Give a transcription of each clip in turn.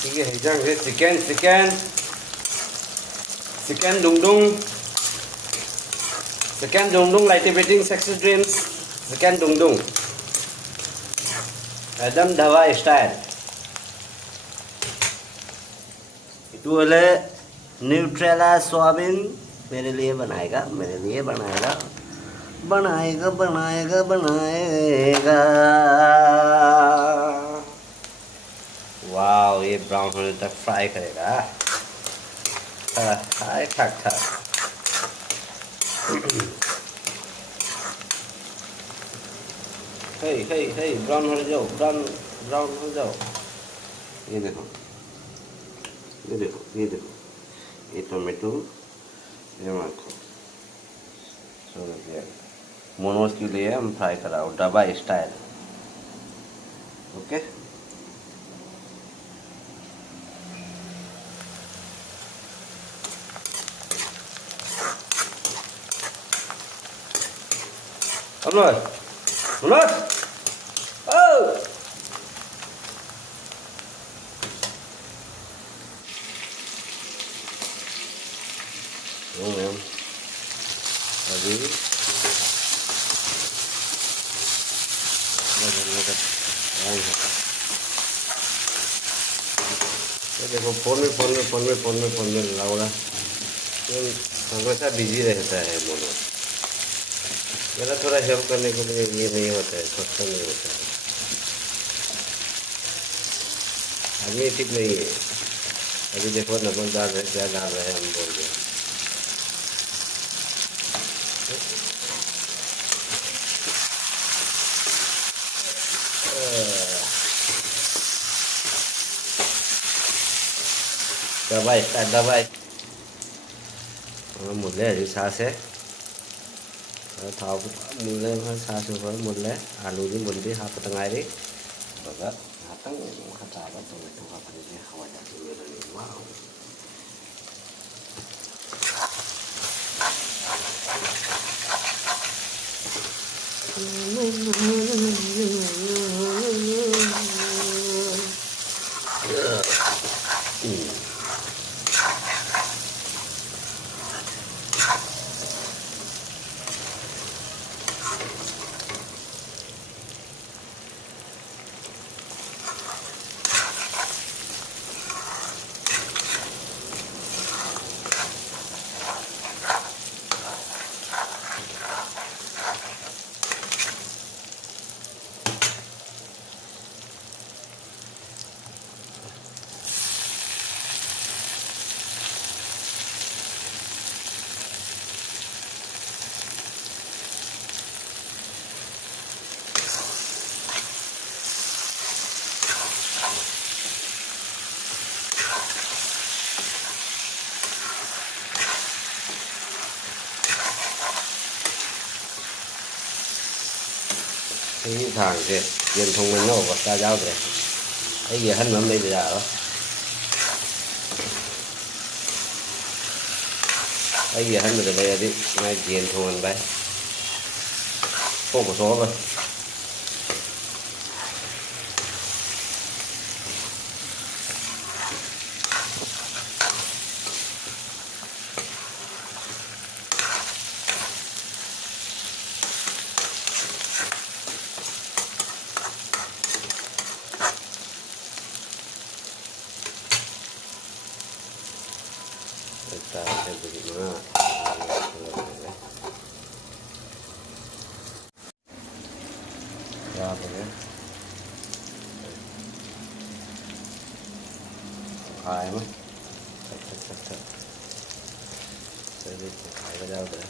Sige, hijang chicken dung dung lighting sexy dreams chicken dung dung एकदम dhaba style itu oleh Nutrela soybean मेरे लिए बनाएगा wow ये brown होने तक फ्राई करेगा हाय ठक हे ब्राउन हो जाओ ब्राउन हो जाओ ये देखो ये टोमेटो ये माखो मोमोज के लिए हम फ्राई करा डब्बा style okay Mulai. Oh. Em. Tadi. देखो फोन में लाउडा हमेशा बिजी रहता है मोनो मेरा थोड़ा हेल्प करने के लिए ये नहीं होता है सस्ता नहीं होता है आदमी ठीक नहीं है अभी देखो नमक डाल रहे क्या डाल रहे हैं हम बोल रहे दबाई मुझे अभी सांस है थाव मुल्ले सास मुल्ले आलू Murali हापत ngairi baga hatang kataaba tomato hapani hawada dulu wow cái thằng kia truyền thông mình nổ và ta giao về cái gì hết lắm bây giờ đó cái gì hết rồi bây giờ đi ngay truyền thông mình bay không có số rồi kita akan bagaimana ya boleh khai mà sẽ đi khai cái đâu đấy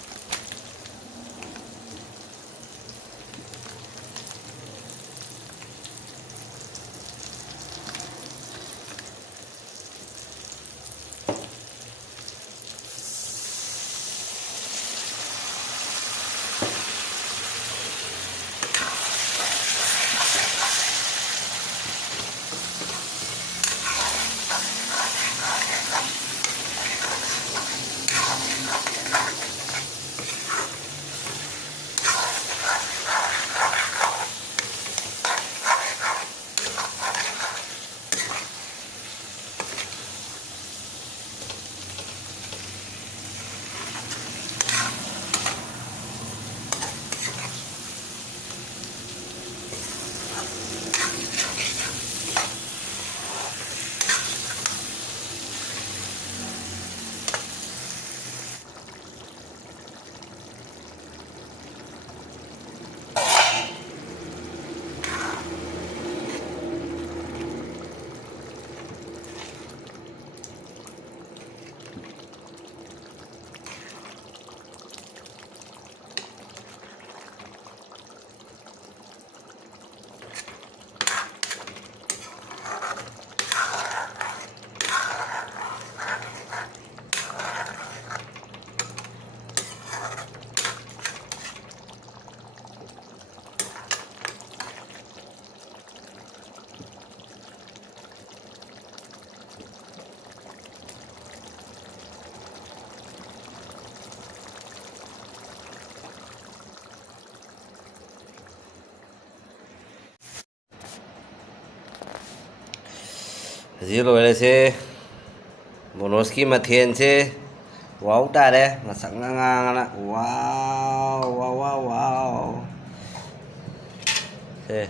ꯍꯧꯖꯤꯛ ꯂꯣꯏꯔꯁꯦ ꯃꯣꯅꯣꯁꯀꯤ ꯃꯊꯦꯜꯁꯦ ꯋꯥꯎ ꯇꯥꯔꯦ ꯉꯁꯪ ꯉꯥꯡꯉꯅ ꯋꯥꯎ ꯋꯥꯎ ꯋꯥꯎ ꯋꯥꯎ ꯁꯦ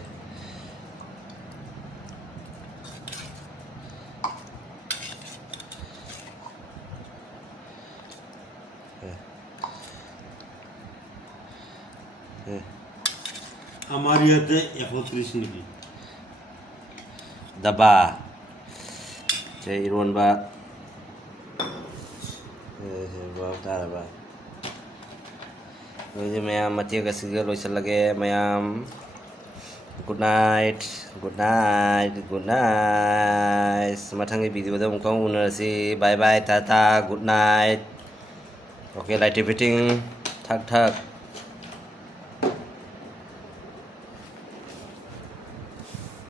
हमारी हद 130 की दबा चे इरोनबा वाव तारबा लोजे मयाम मते गसिगा लोइसलगे मयाम good night good night good night मथंगे वीडियो दा मुखा उनरसी bye bye tata good night okay light fitting ठक ठक